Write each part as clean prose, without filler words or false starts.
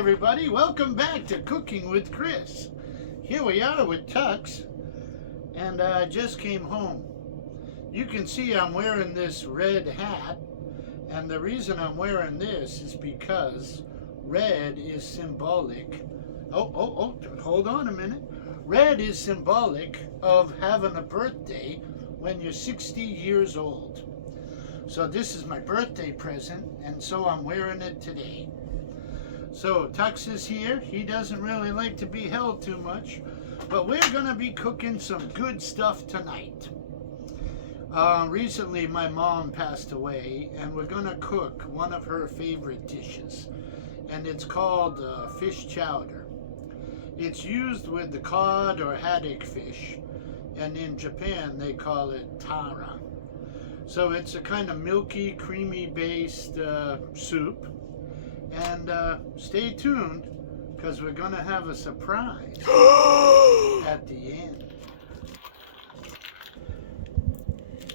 everybody, welcome back to Cooking with Chris. Here we are with Tux, and I just came home. You can see I'm wearing this red hat, and the reason I'm wearing this is because red is symbolic. Hold on a minute. Red is symbolic of having a birthday when you're 60 years old. So this is my birthday present, and so I'm wearing it today. So Tux is here. He doesn't really like to be held too much, but we're gonna be cooking some good stuff tonight. Recently my mom passed away, and we're gonna cook one of her favorite dishes, and it's called fish chowder. It's used with the cod or haddock fish, and in Japan they call it tara. So it's a kind of milky, creamy based soup. And stay tuned, because we're going to have a surprise at the end.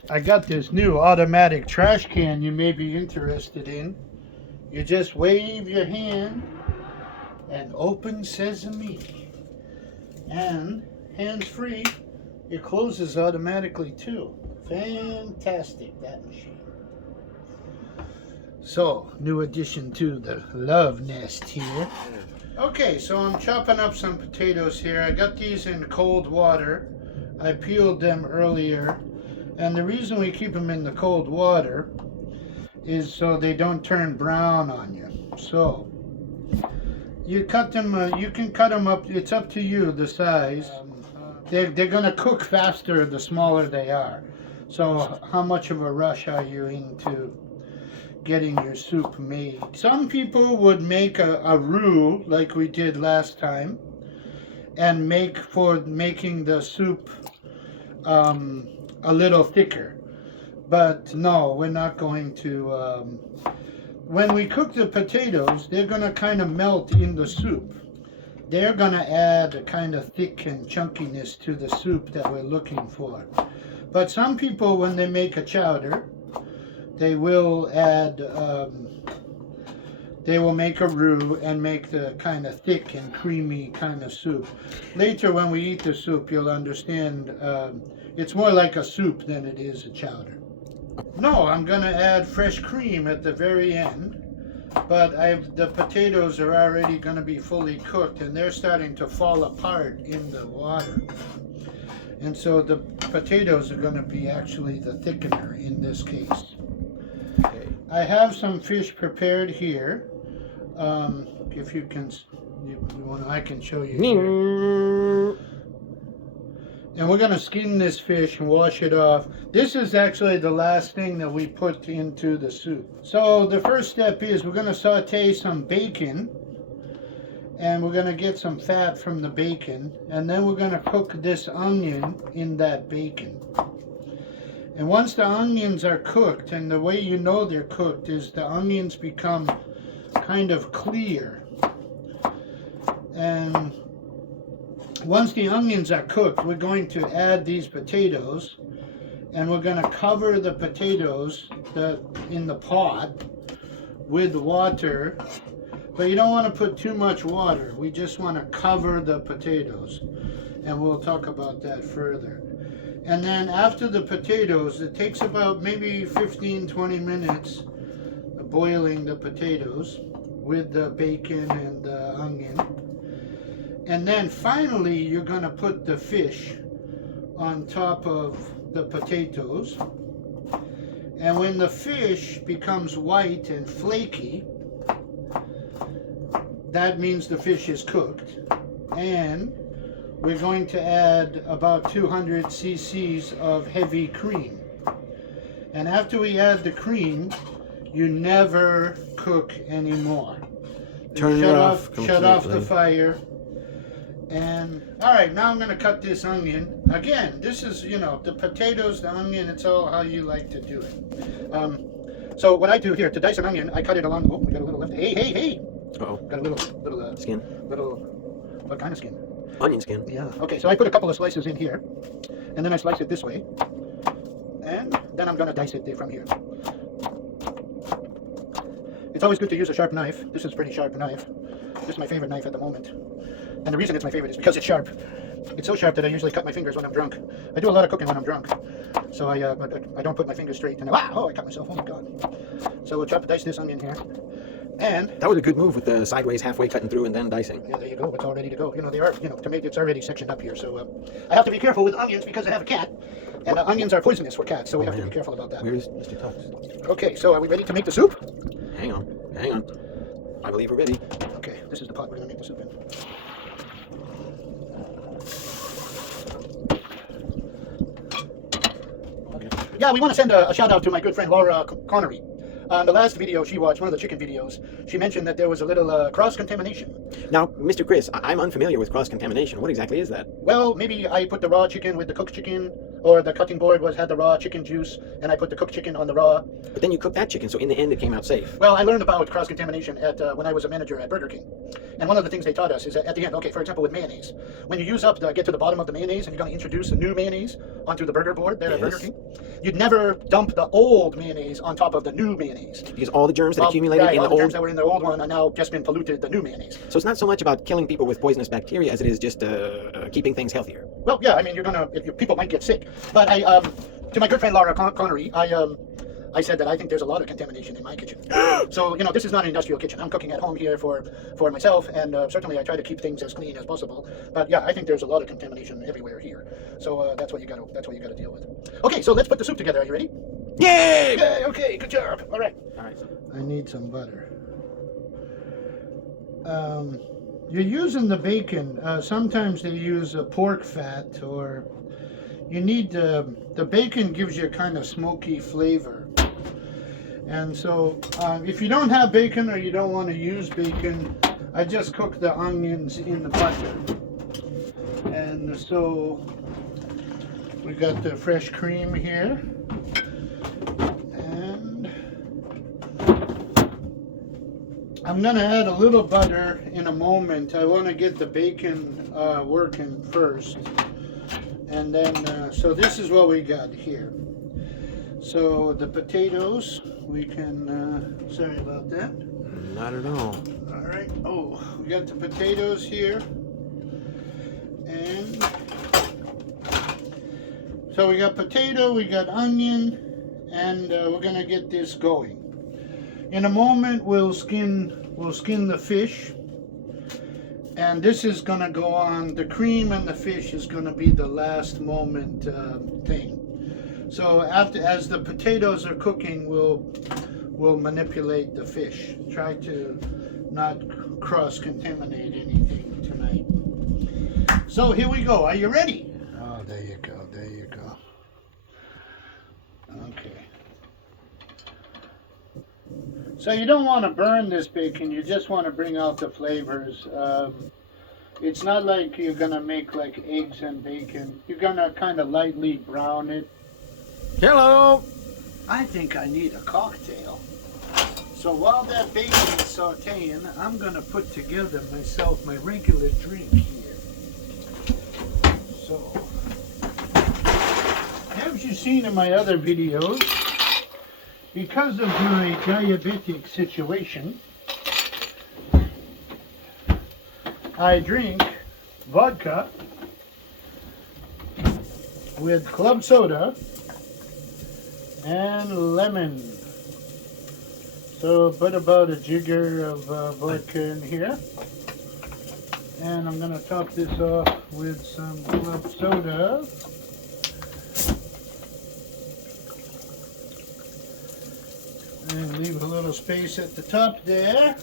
I got this new automatic trash can you may be interested in. You just wave your hand and open sesame. And hands-free, it closes automatically too. Fantastic, that machine. So, new addition to the love nest here. Okay, so I'm chopping up some potatoes here. I got these in cold water. I peeled them earlier. And the reason we keep them in the cold water is so they don't turn brown on you. So, you cut them, you can cut them up, it's up to you, the size. They're going to cook faster the smaller they are. So, how much of a rush are you into getting your soup made? Some people would make a roux like we did last time, and making the soup a little thicker. But no, we're not going to. When we cook the potatoes, they're going to kind of melt in the soup. They're going to add a kind of thick and chunkiness to the soup that we're looking for. But some people, when they make a chowder, they will add, they will make a roux and make the kind of thick and creamy kind of soup. Later when we eat the soup, you'll understand it's more like a soup than it is a chowder. No, I'm going to add fresh cream at the very end, but the potatoes are already going to be fully cooked, and they're starting to fall apart in the water. And so the potatoes are going to be actually the thickener in this case. I have some fish prepared here. If you can, I can show you here. And we're going to skin this fish and wash it off. This is actually the last thing that we put into the soup. So the first step is we're going to saute some bacon. And we're going to get some fat from the bacon. And then we're going to cook this onion in that bacon. And once the onions are cooked, and the way you know they're cooked is the onions become kind of clear. And once the onions are cooked, we're going to add these potatoes, and we're going to cover the potatoes in the pot with water. But you don't want to put too much water. We just want to cover the potatoes, and we'll talk about that further. And then after the potatoes, it takes about maybe 15-20 minutes boiling the potatoes with the bacon and the onion. And then finally, you're going to put the fish on top of the potatoes. And when the fish becomes white and flaky, that means the fish is cooked. And we're going to add about 200 cc's of heavy cream. And after we add the cream, you never cook anymore. Turn it off completely. Shut off the fire. And all right, now I'm going to cut this onion. Again, this is, the potatoes, the onion, it's all how you like to do it. So what I do here, to dice an onion, I cut it along. Oh, we got a little left. Hey. Uh-oh. Got a little skin. What kind of skin? Onion skin. Yeah. Okay, so I put a couple of slices in here, and then I slice it this way, and then I'm going to dice it from here. It's always good to use a sharp knife. This is a pretty sharp knife. This is my favorite knife at the moment. And the reason it's my favorite is because it's sharp. It's so sharp that I usually cut my fingers when I'm drunk. I do a lot of cooking when I'm drunk. So I don't put my fingers straight and I cut myself. Oh my God. So we'll chop and dice this onion here. And That was a good move with the sideways, halfway cutting through and then dicing. yeah, there you go. It's all ready to go. You know, they are, to make it's already sectioned up here. So I have to be careful with onions because I have a cat. And onions are poisonous for cats, so we have to be careful about that. Where is Mr. Tux? Okay, so are we ready to make the soup? Hang on. I believe we're ready. Okay, this is the pot we're going to make the soup in. Okay. Yeah, we want to send a shout out to my good friend Laura Connery. On the last video she watched, one of the chicken videos, she mentioned that there was a little cross-contamination. Now, Mr. Chris, I'm unfamiliar with cross-contamination. What exactly is that? Well, maybe I put the raw chicken with the cooked chicken, or the cutting board had the raw chicken juice, and I put the cooked chicken on the raw. But then you cooked that chicken, so in the end it came out safe. Well, I learned about cross-contamination when I was a manager at Burger King. And one of the things they taught us is that at the end, okay, for example, with mayonnaise, when you get to the bottom of the mayonnaise and you're going to introduce a new mayonnaise onto the burger board there at Burger King, you'd never dump the old mayonnaise on top of the new mayonnaise. Because all the germs that accumulated in all the the old... germs that were in the old one are now just been polluted the new mayonnaise. So it's not so much about killing people with poisonous bacteria as it is just keeping things healthier. Well, yeah, I mean, people might get sick. But to my good friend Laura Connery, I said that I think there's a lot of contamination in my kitchen. So, this is not an industrial kitchen. I'm cooking at home here for myself, and certainly I try to keep things as clean as possible. But yeah, I think there's a lot of contamination everywhere here. So that's what you got to deal with. Okay, so let's put the soup together. Are you ready? Yay! Yay! Okay, good job. All right. Alright. I need some butter. You're using the bacon. Sometimes they use a pork fat, or you need the bacon gives you a kind of smoky flavor. And so if you don't have bacon or you don't want to use bacon, I just cook the onions in the butter. And so we got the fresh cream here. And I'm going to add a little butter in a moment. I want to get the bacon working first. And then, so this is what we got here. So the potatoes, we can, sorry about that. Not at all. All right. Oh, we got the potatoes here. And so we got potato, we got onion, and we're gonna get this going. In a moment, we'll skin the fish, and this is gonna go on. The cream and the fish is gonna be the last moment thing. So as the potatoes are cooking, we'll manipulate the fish. Try to not cross-contaminate anything tonight. So here we go. Are you ready? Oh, there you go. There you go. Okay. So you don't want to burn this bacon. You just want to bring out the flavors. It's not like you're gonna make like eggs and bacon. You're gonna kind of lightly brown it. Hello! I think I need a cocktail. So while that bacon is sauteing, I'm gonna put together myself my regular drink here. So, as you've seen in my other videos, because of my diabetic situation, I drink vodka with club soda and lemon. So put about a jigger of vodka in here. And I'm going to top this off with some club soda. And leave a little space at the top there.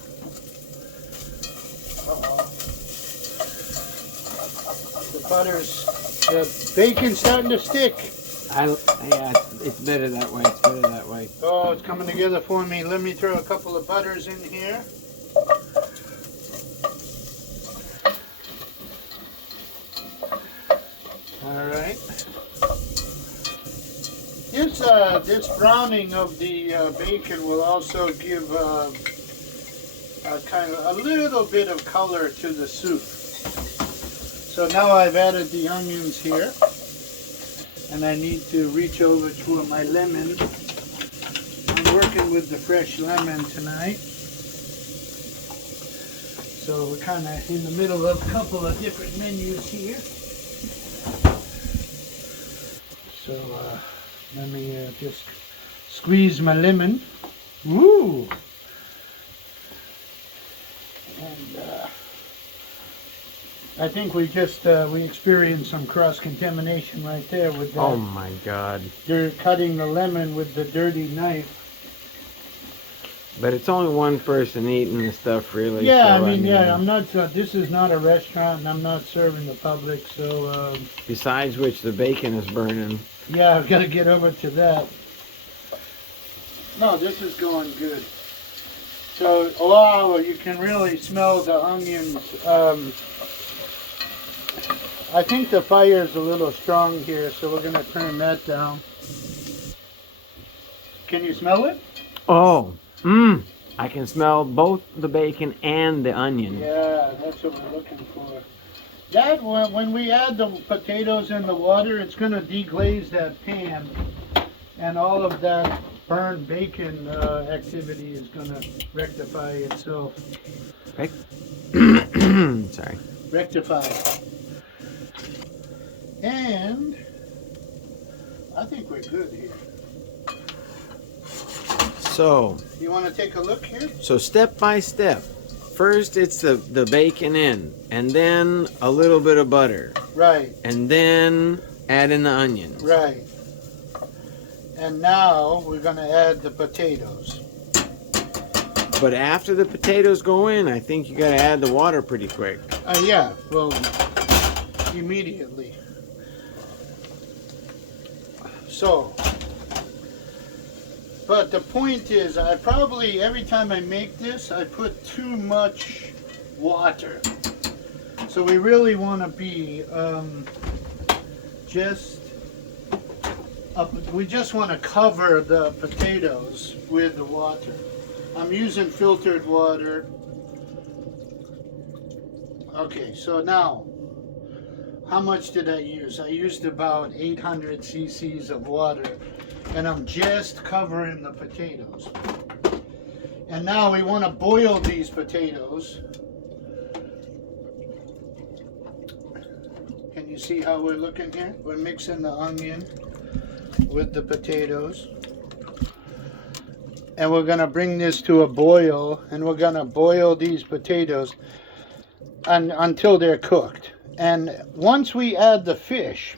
The bacon's starting to stick. Yeah, it's better that way. It's better that way. Oh, it's coming together for me. Let me throw a couple of butters in here. All right. This browning of the bacon will also give a little bit of color to the soup. So now I've added the onions here. And I need to reach over to my lemon. I'm working with the fresh lemon tonight. So we're kind of in the middle of a couple of different menus here. So let me just squeeze my lemon. Woo! And I think we just we experienced some cross-contamination right there with that. Oh my God. They're cutting the lemon with the dirty knife. But it's only one person eating the stuff, really. Yeah, so, I mean, yeah, I'm not. This is not a restaurant, and I'm not serving the public. So. Besides which, the bacon is burning. Yeah, I've got to get over to that. No, this is going good. So, wow, you can really smell the onions. I think the fire's a little strong here, so we're going to turn that down. Can you smell it? Oh, I can smell both the bacon and the onion. Yeah, that's what we're looking for. That, when we add the potatoes in the water, it's going to deglaze that pan, and all of that burned bacon activity is going to rectify itself. Sorry. Rectify. And I think we're good here. So, You want to take a look here? so step by step. First, it's the bacon in, and then a little bit of butter, Right, and then add in the onions. right. And now we're going to add the potatoes. But after the potatoes go in, I think you got to add the water pretty quick. Yeah, well, immediately. So, but the point is, I probably, every time I make this, I put too much water. So we really want to be we just want to cover the potatoes with the water. I'm using filtered water. Okay, so now, how much did I use? I used about 800 cc's of water, and I'm just covering the potatoes. And now we want to boil these potatoes. Can you see how we're looking here? We're mixing the onion with the potatoes. And we're going to bring this to a boil, and we're going to boil these potatoes until they're cooked. And once we add the fish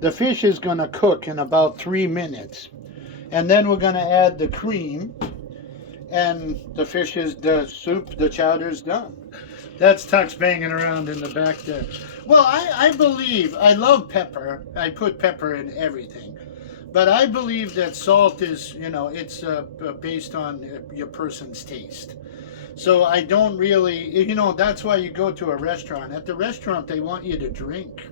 is going to cook in about 3 minutes. And then we're going to add the cream, and the soup, the chowder's done. That's Tux banging around in the back there. Well, I believe, I love pepper. I put pepper in everything. But I believe that salt is, it's based on your person's taste. So I don't really, that's why you go to a restaurant. At the restaurant, they want you to drink.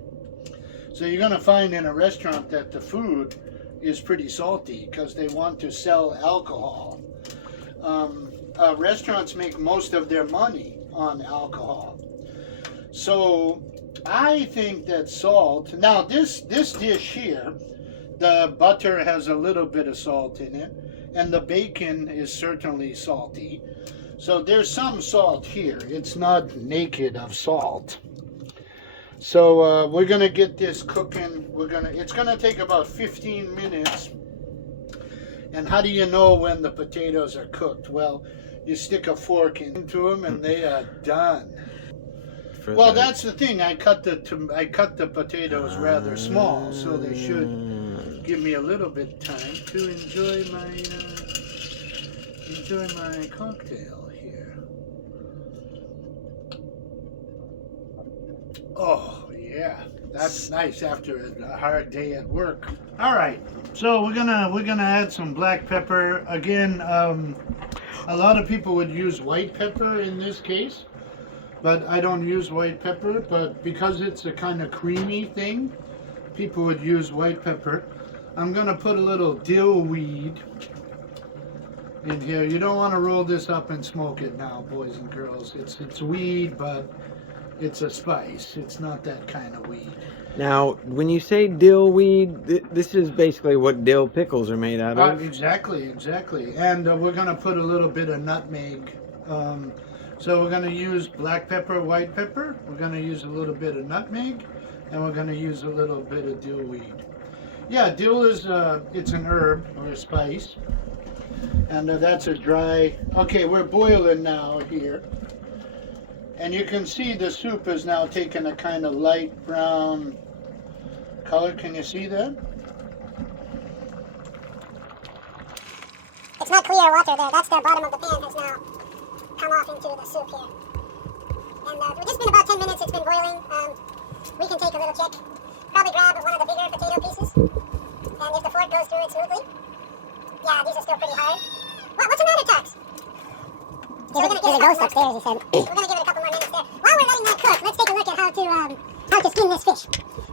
So you're going to find in a restaurant that the food is pretty salty because they want to sell alcohol. Restaurants make most of their money on alcohol. So I think that salt, now this dish here, the butter has a little bit of salt in it, and the bacon is certainly salty. So there's some salt here. It's not naked of salt. So we're gonna get this cooking. It's gonna take about 15 minutes. And how do you know when the potatoes are cooked? Well, you stick a fork into them and they are done. Well, that's the thing. I cut the potatoes rather small, so they should give me a little bit of time to enjoy my cocktail here. Oh yeah, that's nice after a hard day at work. All right, so we're gonna add some black pepper again. A lot of people would use white pepper in this case, but I don't use white pepper. But because it's a kind of creamy thing, people would use white pepper. I'm gonna put a little dill weed in here. You don't want to roll this up and smoke it now, boys and girls. It's weed, but it's a spice. It's not that kind of weed. Now, when you say dill weed, this is basically what dill pickles are made out of. Exactly. And we're going to put a little bit of nutmeg. So we're going to use black pepper, white pepper. We're going to use a little bit of nutmeg, and we're going to use a little bit of dill weed. Yeah, dill is it's an herb or a spice, and that's a dry. Okay, we're boiling now here, and you can see the soup is now taking a kind of light brown color. Can you see that? It's not clear water there. That's the bottom of the pan has now come off into the soup here. And it's just been about 10 minutes. It's been boiling. We can take a little check. Probably grab one of the bigger potato pieces. And if the fork goes through it smoothly. Yeah, these are still pretty hard. What's the matter, Tux? There's a ghost upstairs, he said. We're going to give it a couple more minutes there. While we're letting that cook, let's take a look at how to skin this fish.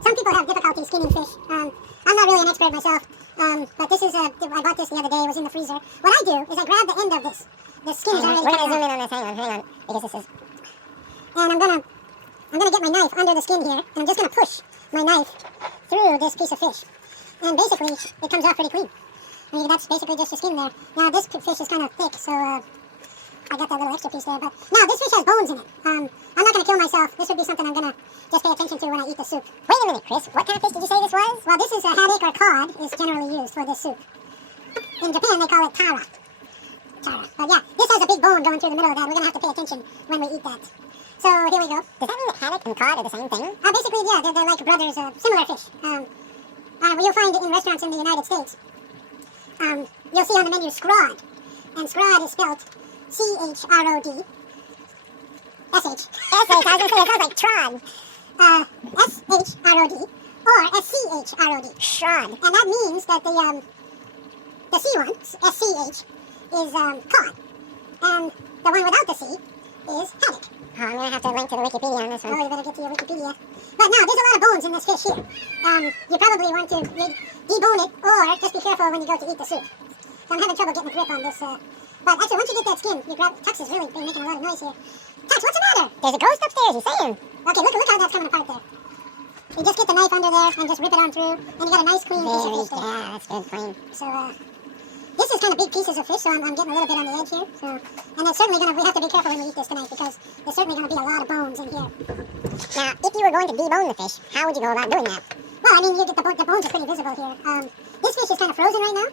Some people have difficulty skinning fish. I'm not really an expert myself. But this is, I bought this the other day, it was in the freezer. What I do is I grab the end of this. The skin is already. We're going to zoom in on this, hang on, because this is. And I'm gonna get my knife under the skin here, and I'm just gonna push my knife through this piece of fish. And basically, it comes off pretty clean. I mean, that's basically just the skin there. Now, this fish is kind of thick, so I got that little extra piece there. But now, this fish has bones in it. I'm not gonna kill myself. This would be something I'm gonna just pay attention to when I eat the soup. Wait a minute, Chris. What kind of fish did you say this was? Well, this is a haddock or cod is generally used for this soup. In Japan, they call it tara. But yeah, this has a big bone going through the middle of that. We're going to have to pay attention when we eat that. So here we go. Does that mean that haddock and cod are the same thing? Basically, yeah, they're like brothers, similar fish. You'll find it in restaurants in the United States. You'll see on the menu scrod. And scrod is spelled C-H-R-O-D. S-H. S-H, I was going to say, it sounds like trod. S-H-R-O-D or S-C-H-R-O-D. Shrod. And that means that the C one, S-C-H, is cod, and the one without the C is haddock. Oh, I'm going to have to link to the Wikipedia on this one. Oh, you better get to your Wikipedia. But now, there's a lot of bones in this fish here. You probably want to debone it, or just be careful when you go to eat the soup. So I'm having trouble getting a grip on this. But actually, once you get that skin, you grab. Tux is really been making a lot of noise here. Tux, what's the matter? There's a ghost upstairs, he's saying. Okay, look how that's coming apart there. You just get the knife under there and just rip it on through, and you got a nice clean piece of fish there. Yeah, that's good, clean. So, this is kind of big pieces of fish, so I'm getting a little bit on the edge here. So, and it's certainly we have to be careful when we eat this tonight, because there's certainly going to be a lot of bones in here. Now, if you were going to debone the fish, how would you go about doing that? Well, I mean, you get the bones are pretty visible here. This fish is kind of frozen right now,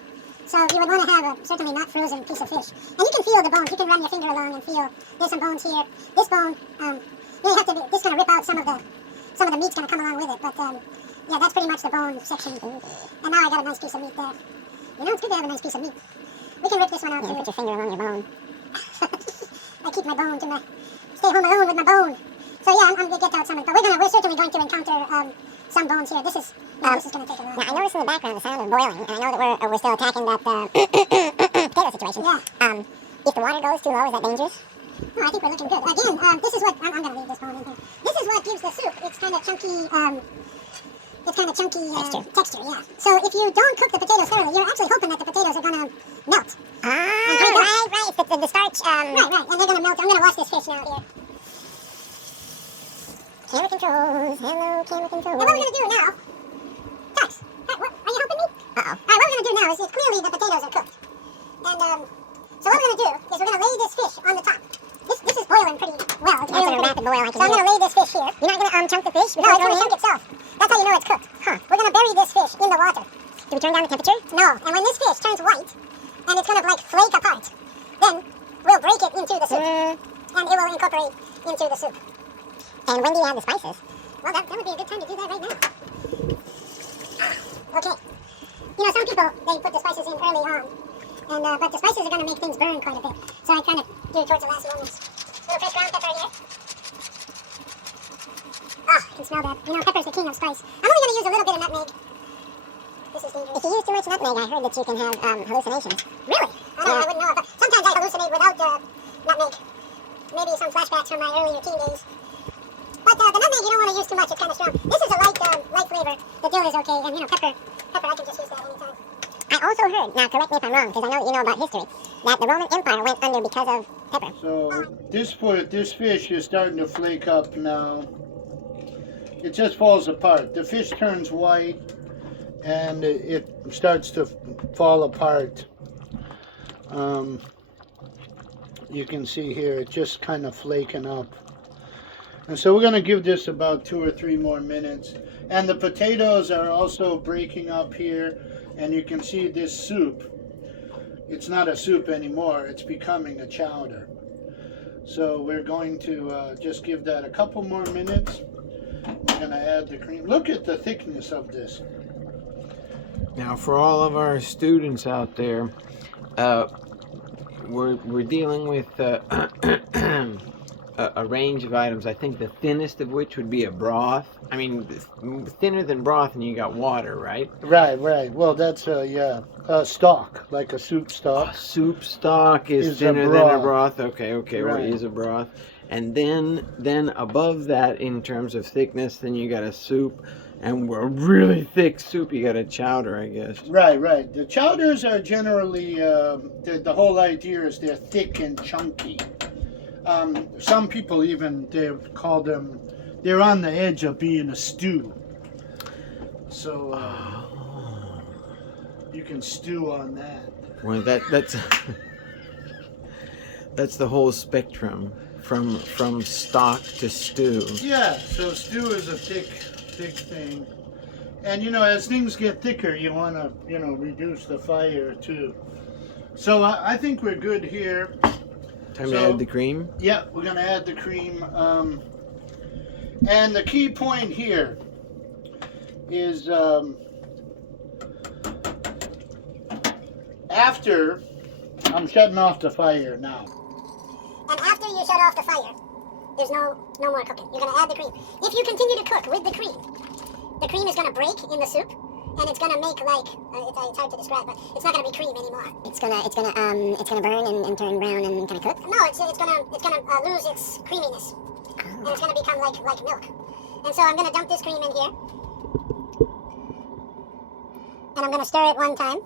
so you would want to have a certainly not frozen piece of fish. And you can feel the bones. You can run your finger along and feel there's some bones here. This bone, you have to. This going to rip out some of the meat's going to come along with it. But yeah, that's pretty much the bone section. And now I got a nice piece of meat there. You know, it's good to have a nice piece of meat. We can rip this one out too. Put your finger along your bone. I keep my bone to stay home alone with my bone. So yeah, I'm gonna get out some of it. But we're certainly going to encounter some bones here. This is gonna take a while. Now I noticed in the background the sound of boiling, and I know that we're still attacking that potato situation. Yeah. If the water goes too low, is that dangerous? No, I think we're looking good. Again, this is what I'm gonna leave this bone in here. This is what gives the soup its kind of chunky. It's kind of chunky texture, yeah. So if you don't cook the potatoes thoroughly, you're actually hoping that the potatoes are going to melt. Right. It's the starch. Right. And they're going to melt. I'm going to wash this fish now here. Camera controls. Hello, camera controls. Now what we're going to do now, Tux, are you helping me? Uh-oh. All right, what we're going to do now is clearly the potatoes are cooked. And so what we're going to do is we're going to lay this fish on the top. This is boiling pretty well. It's boiling rapid boil. So I'm going to lay this fish here. You're not going to chunk the fish? No, it's going to chunk itself. That's how you know it's cooked. Huh. We're going to bury this fish in the water. Do we turn down the temperature? No. And when this fish turns white, and it's going to like flake apart, then we'll break it into the soup. And it will incorporate into the soup. And when do you add the spices? Well, that would be a good time to do that right now. Okay. You know, some people, they put the spices in early on. And, but the spices are going to make things burn quite a bit. So I kind of do it towards the last moments. Little fresh ground pepper here. Ah, I can smell that. You know, pepper's the king of spice. I'm only going to use a little bit of nutmeg. This is dangerous. If you use too much nutmeg, I heard that you can have hallucinations. Really? I wouldn't know. But sometimes I hallucinate without nutmeg. Maybe some flashbacks from my earlier teen days. But the nutmeg, you don't want to use too much. It's kind of strong. This is a light flavor. The dill is okay. And, you know, pepper, I can just use that anytime. I also heard, now correct me if I'm wrong, because I know that you know about history, that the Roman Empire went under because of pepper. So this fish is starting to flake up now. It just falls apart. The fish turns white and it starts to fall apart. You can see here, it's just kind of flaking up. And so we're going to give this about 2 or 3 more minutes. And the potatoes are also breaking up here. And you can see this soup. It's not a soup anymore. It's becoming a chowder. So we're going to just give that a couple more minutes. We're going to add the cream. Look at the thickness of this. Now, for all of our students out there, we're dealing with a range of items. I think the thinnest of which would be a broth. I mean, thinner than broth, and you got water, right? Right. Well, that's a stock, like a soup stock. Soup stock is thinner than a broth. Okay, Right. well, it is a broth. And then above that, in terms of thickness, then you got a soup. And a really thick soup, you got a chowder, I guess. Right. The chowders are generally, the whole idea is they're thick and chunky. Some people even, they call them, they're on the edge of being a stew. So you can stew on that. Well, that's that's the whole spectrum, from stock to stew. Yeah, so stew is a thick thing. And as things get thicker, you want to, reduce the fire too. So I think we're good here. Time to add the cream? Yeah, we're going to add the cream. And the key point here is after, I'm shutting off the fire now. And after you shut off the fire, there's no more cooking. You're going to add the cream. If you continue to cook with the cream is going to break in the soup, and it's going to make like it's hard to describe, but it's not going to be cream anymore. It's gonna burn and turn brown and kind of cook. No, it's gonna lose its creaminess, and it's going to become like milk. And so I'm going to dump this cream in here, and I'm going to stir it one time.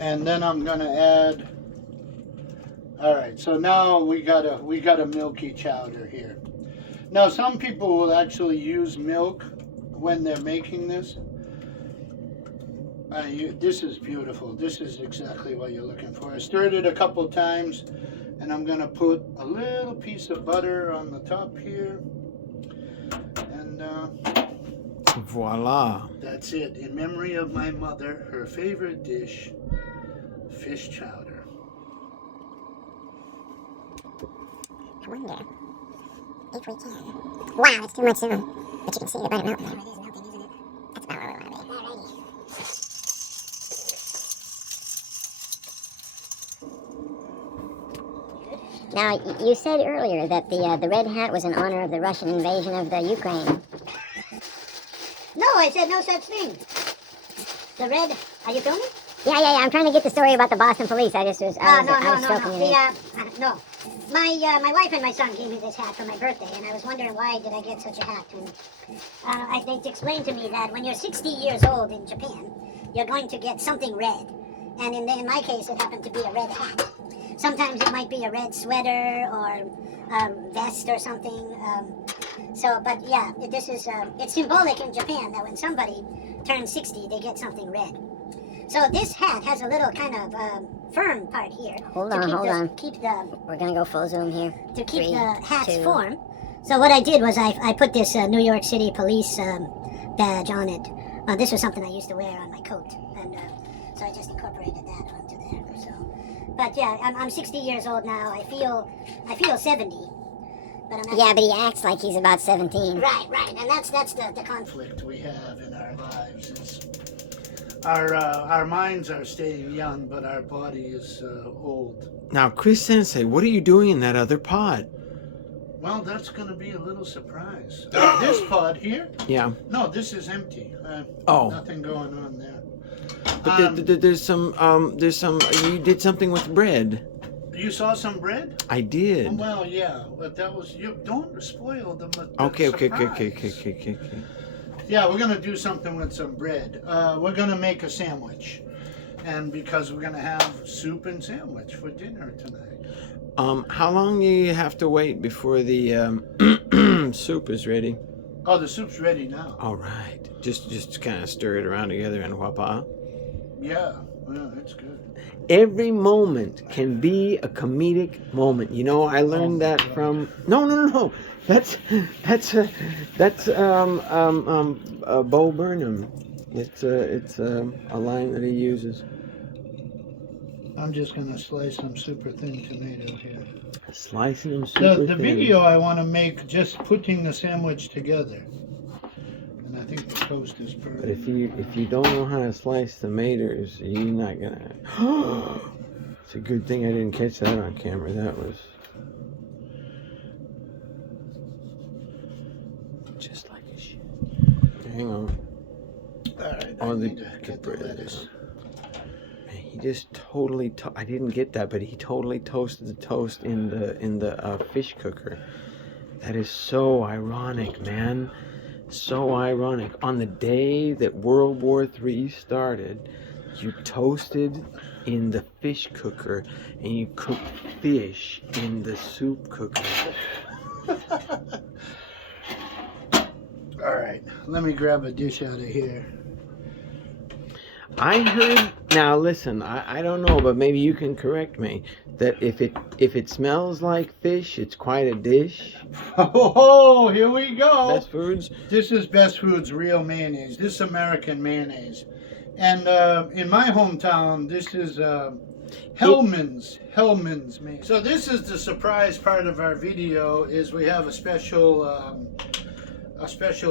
And then I'm gonna add. All right, so now we got a milky chowder here. Now some people will actually use milk when they're making this. This is beautiful. This is exactly what you're looking for. I stirred it a couple times, and I'm gonna put a little piece of butter on the top here, and voila. that's it. In memory of my mother, her favorite dish. Fish chowder. I wonder if we can. Wow, it's too much soon. But you can see the butter melting. It is melting, isn't it? That's about where we want to be. Alrighty. Now, you said earlier that the red hat was in honor of the Russian invasion of the Ukraine. No, I said no such thing. The red... Are you filming? Yeah. I'm trying to get the story about the Boston police. I was stroking you there. No. My wife and my son gave me this hat for my birthday, and I was wondering why did I get such a hat. And they explained to me that when you're 60 years old in Japan, you're going to get something red. And in my case, it happened to be a red hat. Sometimes it might be a red sweater or vest or something. But yeah, this is it's symbolic in Japan that when somebody turns 60, they get something red. So this hat has a little kind of firm part here. Hold on. We're gonna go full zoom here. To keep the hat's form. So what I did was I put this New York City police badge on it. This was something I used to wear on my coat, and so I just incorporated that onto there. So, but yeah, I'm 60 years old now. I feel 70. But I'm not. Yeah, but he acts like he's about 17. Right, and that's the conflict we have in our lives. Is our minds are staying young, but our body is old. Now, Chris Sensei, what are you doing in that other pod? Well, that's going to be a little surprise. This pod here? Yeah. No, this is empty. Nothing going on there. But there's some. You did something with bread. You saw some bread? I did. Well, yeah, but that was you. Don't spoil the Okay. surprise. Yeah, we're going to do something with some bread. We're going to make a sandwich. And because we're going to have soup and sandwich for dinner tonight. How long do you have to wait before the soup is ready? Oh, the soup's ready now. All right. Just kind of stir it around together and whapa. Yeah, well, it's good. Every moment can be a comedic moment. You know, I learned that from. No. That's Bo Burnham. It's a line that he uses. I'm just gonna slice some super thin tomato here. Slicing them super The thin. video I want to make just putting the sandwich together, and I think the toast is perfect. But if you don't know how to slice tomatoes, you're not gonna. It's a good thing I didn't catch that on camera. That was just like a shit. Hang on. All right, I On need to get the bread. lettuce. Man, he just totally. I didn't get that, but he totally toasted the toast in the fish cooker. That is so ironic, man. So ironic. On the day that World War III started, you toasted in the fish cooker and you cooked fish in the soup cooker. All right, let me grab a dish out of here. I heard. Now listen, I don't know, but maybe you can correct me. That if it smells like fish, it's quite a dish. Oh, here we go. Best Foods. This is Best Foods real mayonnaise. This is American mayonnaise. And in my hometown, this is Hellman's mayonnaise. So this is the surprise part of our video. Is we have a special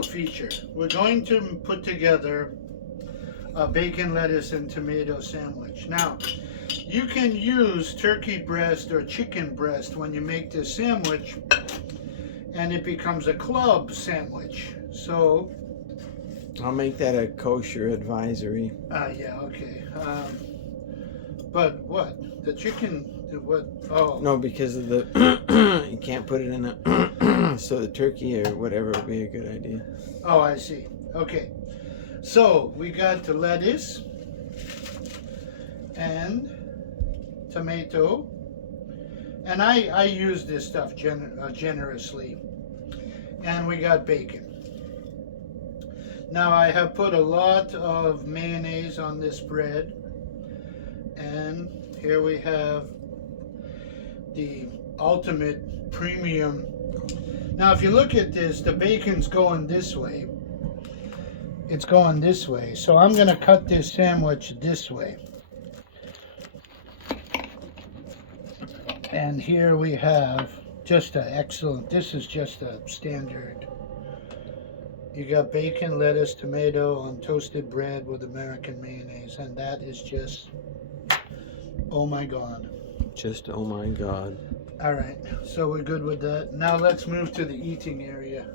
feature. We're going to put together a bacon, lettuce, and tomato sandwich. Now, you can use turkey breast or chicken breast when you make this sandwich, and it becomes a club sandwich. So, I'll make that a kosher advisory. yeah, okay. But what? The chicken, what? Oh. No, because of the you can't put it in a so the turkey or whatever would be a good idea. Oh, I see. Okay. So, we got the lettuce and tomato. And I use this stuff generously. And we got bacon. Now I have put a lot of mayonnaise on this bread. And here we have the ultimate premium. Now if you look at this, the bacon's going this way. It's going this way. So I'm going to cut this sandwich this way. And here we have just an excellent, this is just a standard. You got bacon, lettuce, tomato on toasted bread with American mayonnaise. And that is just, oh my God. Just oh my God. All right, so we're good with that. Now let's move to the eating area.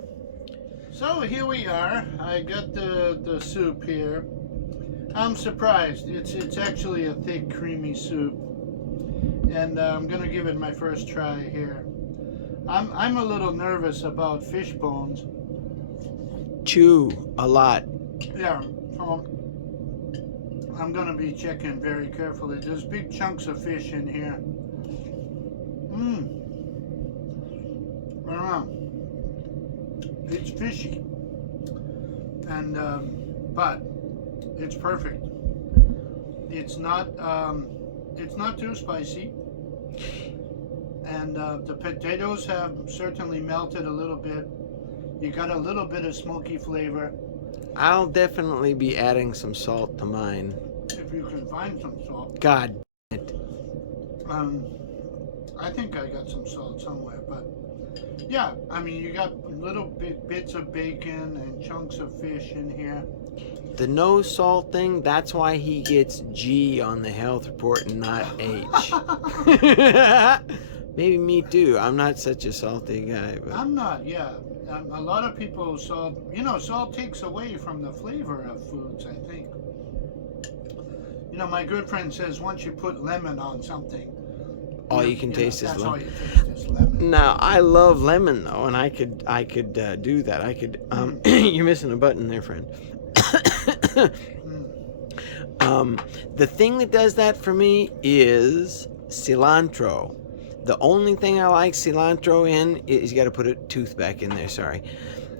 So here we are. I got the soup here. I'm surprised. It's actually a thick, creamy soup. And I'm gonna give it my first try here. I'm a little nervous about fish bones. Chew a lot. Yeah, so I'm gonna be checking very carefully. There's big chunks of fish in here. I don't know. It's fishy, and but it's perfect. It's not too spicy. And the potatoes have certainly melted a little bit. You got a little bit of smoky flavor. I'll definitely be adding some salt to mine. If you can find some salt. God damn it. I think I got some salt somewhere, but yeah, I mean, you got little bits of bacon and chunks of fish in here. The no salt thing, that's why he gets G on the health report and not H. Maybe me too. I'm not such a salty guy. But I'm not, yeah. A lot of people, salt takes away from the flavor of foods, I think. You know, my good friend says once you put lemon on something, all you can taste is that's all lemon. you taste is lemon. Now, I love lemon though, and I could do that. I could. You're missing a button there, friend. The thing that does that for me is cilantro. The only thing I like cilantro in is you got to put a tooth back in there. Sorry.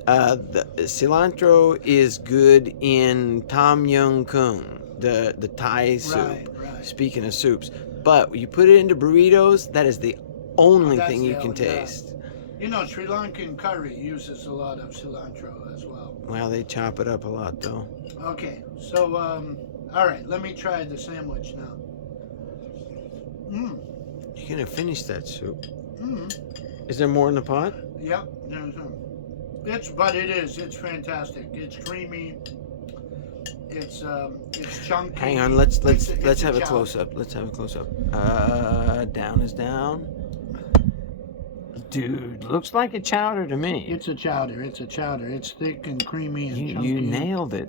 The cilantro is good in Tom Yum Kung, the Thai soup. Right. Speaking of soups, but you put it into burritos, that is the only That's thing you the can only- yeah. taste. You know, Sri Lankan curry uses a lot of cilantro as well. Well, they chop it up a lot though. Okay, so all right, let me try the sandwich now. You're gonna finish that soup. Mm. Is there more in the pot? Yep. It's fantastic. It's creamy. It's chunky. Hang on, let's It's have a chowder. close up. Let's have a close up. Down is down. Dude, looks like a chowder to me. It's a chowder. It's thick and creamy and chunky. You nailed it.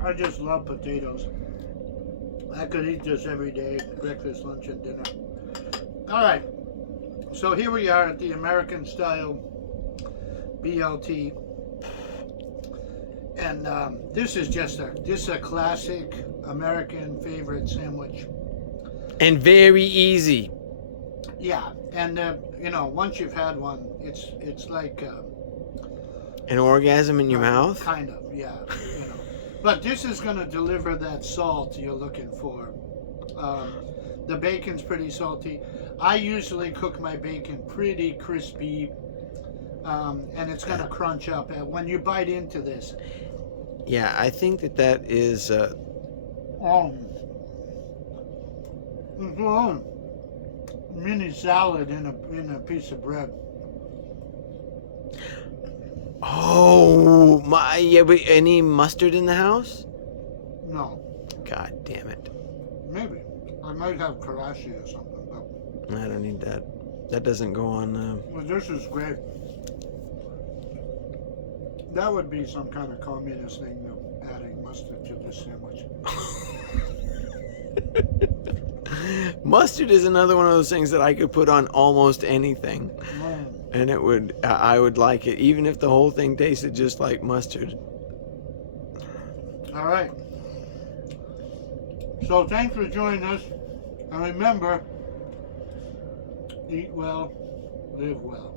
I just love potatoes. I could eat this every day, breakfast, lunch, and dinner. All right, so here we are at the American style BLT, and this is a classic American favorite sandwich. And very easy. Yeah, and once you've had one, it's like An orgasm in your mouth? kind of, yeah. But this is going to deliver that salt you're looking for. The bacon's pretty salty. I usually cook my bacon pretty crispy, and it's going to crunch up. And when you bite into this, Yeah, I think that is. it's a mini salad in a piece of bread. Oh my! Yeah, but any mustard in the house? No, God damn it! maybe I might have karashi or something, but I don't need that. That doesn't go on. well, this is great. That would be some kind of communist thing, adding mustard to this sandwich. Mustard is another one of those things that I could put on almost anything, and I would like it, even if the whole thing tasted just like mustard. All right. So thanks for joining us, and remember, eat well, live well.